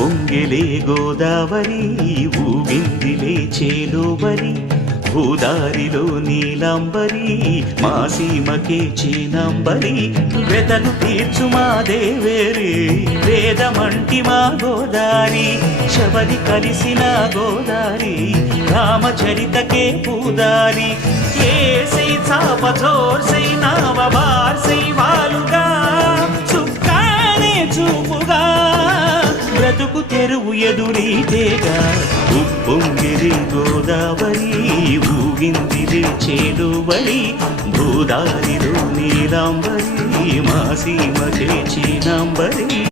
పొంగిలే గోదావరి ఊగిందిలే చేలోబరి భూదారిలో నీలాంబరి మా సీమకే చీనాంబరి వెతలు తీర్చు మా దేవేరి వేదమంటి మా గోదారి శబరి కలిసిన గోదారి రామచరితకే పూదారి ఏసై చాప చోర్సై నావ బార్సై వాలుగా చుక్కానే చూపుగా బ్రతుకు తెరువు ఎదురీతేగా ఉప్పొంగిరి గోదావరి ఊగిందిలే చేలువరి భూదారిలో నీలాంబరి మా సీమకే చీనాంబరి.